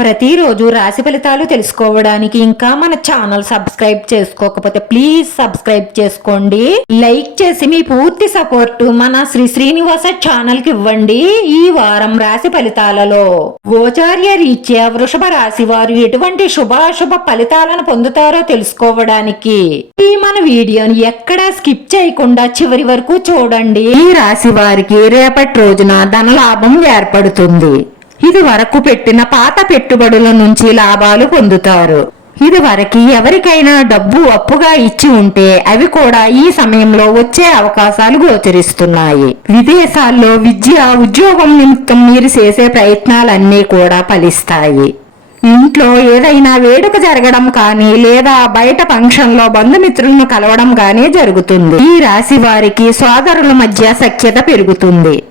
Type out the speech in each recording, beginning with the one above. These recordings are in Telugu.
ప్రతిరోజు రాశి ఫలితాలు తెలుసుకోవడానికి ఇంకా మన ఛానల్ సబ్స్క్రైబ్ చేసుకోకపోతే ప్లీజ్ సబ్స్క్రైబ్ చేసుకోండి. లైక్ చేసి మీ పూర్తి సపోర్ట్ మన శ్రీ శ్రీనివాస ఛానల్కి ఇవ్వండి ఈ వారం రాశి ఫలితాలలో. గోచార్య రీత్యా వృషభ రాశి వారు ఎటువంటి శుభాశుభ ఫలితాలను పొందుతారో తెలుసుకోవడానికి ఈ మన వీడియోని ఎక్కడా స్కిప్ చేయకుండా చివరి వరకు చూడండి. ఈ రాశి వారికి రేపటి రోజున ధనలాభం ఏర్పడుతుంది. ఇది వరకు పెట్టిన పాత పెట్టుబడుల నుంచి లాభాలు పొందుతారు. ఇది వరకు ఎవరికైనా డబ్బు అప్పుగా ఇచ్చి ఉంటే అవి కూడా ఈ సమయంలో వచ్చే అవకాశాలు గోచరిస్తున్నాయి. విదేశాల్లో విద్య ఉద్యోగం నిమిత్తం మీరు చేసే ప్రయత్నాలన్నీ కూడా ఫలిస్తాయి. ఇంట్లో ఏదైనా వేడుక జరగడం కానీ లేదా బయట ఫంక్షన్లో బంధుమిత్రులను కలవడం కానీ జరుగుతుంది. ఈ రాశి వారికి సోదరుల మధ్య సఖ్యత పెరుగుతుంది.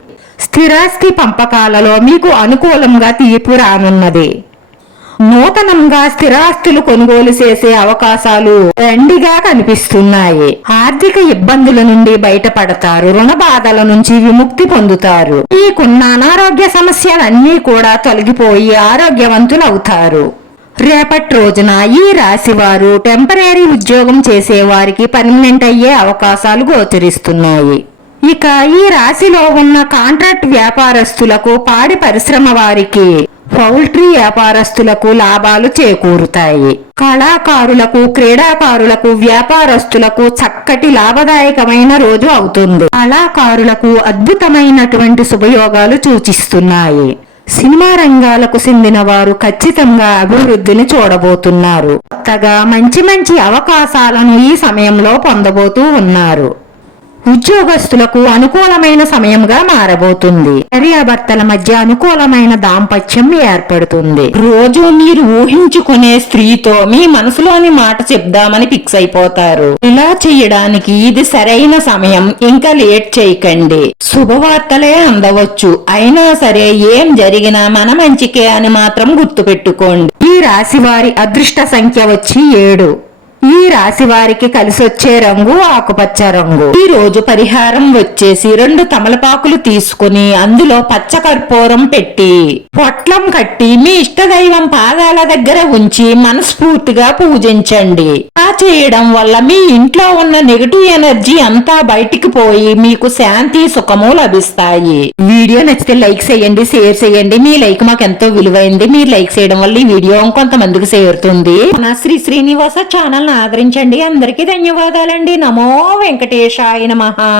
స్థిరాస్తి పంపకాలలో మీకు అనుకూలంగా తీర్పు రానున్నది. నూతనంగా స్థిరాస్తులు కొనుగోలు చేసే అవకాశాలు రెండిగా కనిపిస్తున్నాయి. ఆర్థిక ఇబ్బందుల నుండి బయటపడతారు. రుణ బాధల నుంచి విముక్తి పొందుతారు. మీకున్న అనారోగ్య సమస్యలన్నీ కూడా తొలగిపోయి ఆరోగ్యవంతులు అవుతారు. రేపటి రోజున ఈ రాశి వారు టెంపరీ ఉద్యోగం చేసేవారికి పర్మనెంట్ అయ్యే అవకాశాలు గోచరిస్తున్నాయి. ఇక ఈ రాశిలో ఉన్న కాంట్రాక్ట్ వ్యాపారస్తులకు పాడి పరిశ్రమ వారికి పౌల్ట్రీ వ్యాపారస్తులకు లాభాలు చేకూరుతాయి. కళాకారులకు క్రీడాకారులకు వ్యాపారస్తులకు చక్కటి లాభదాయకమైన రోజు అవుతుంది. కళాకారులకు అద్భుతమైనటువంటి శుభయోగాలు సూచిస్తున్నాయి. సినిమా రంగాలకు చెందిన వారు ఖచ్చితంగా అభివృద్ధిని చూడబోతున్నారు. కొత్తగా మంచి మంచి అవకాశాలను ఈ సమయంలో పొందబోతూ ఉన్నారు. ఉద్యోగస్తులకు అనుకూలమైన సమయంగా మారబోతుంది. భార్యాభర్తల మధ్య అనుకూలమైన దాంపత్యం ఏర్పడుతుంది. రోజు మీరు ఊహించుకునే స్త్రీతో మీ మనసులోని మాట చెప్దామని ఫిక్స్ అయిపోతారు. ఇలా చేయడానికి ఇది సరైన సమయం. ఇంకా లేట్ చేయకండి. శుభవార్తలే అందవచ్చు. అయినా సరే ఏం జరిగినా మన మంచికే అని మాత్రం గుర్తుపెట్టుకోండి. ఈ రాశి వారి అదృష్ట సంఖ్య వచ్చి ఏడు. ఈ రాశి వారికి కలిసొచ్చే రంగు ఆకుపచ్చ రంగు. ఈ రోజు పరిహారం వచ్చేసి రెండు తమలపాకులు తీసుకుని అందులో పచ్చ కర్పూరం పెట్టి పొట్లం కట్టి మీ ఇష్టదైవం పాదాల దగ్గర ఉంచి మనస్ఫూర్తిగా పూజించండి. ఆ చేయడం వల్ల మీ ఇంట్లో ఉన్న నెగటివ్ ఎనర్జీ అంతా బయటికి పోయి మీకు శాంతి సుఖము లభిస్తాయి. వీడియో నచ్చితే లైక్ చేయండి షేర్ చేయండి. మీ లైక్ మాకు ఎంతో విలువైంది. మీరు లైక్ చేయడం వల్ల ఈ వీడియో ఇంకొంతమందికి చేరుతుంది. నా శ్రీ శ్రీనివాస ఛానల్ ఆదరించండి. అందరికీ ధన్యవాదాలండి. నమో వెంకటేశాయ మహా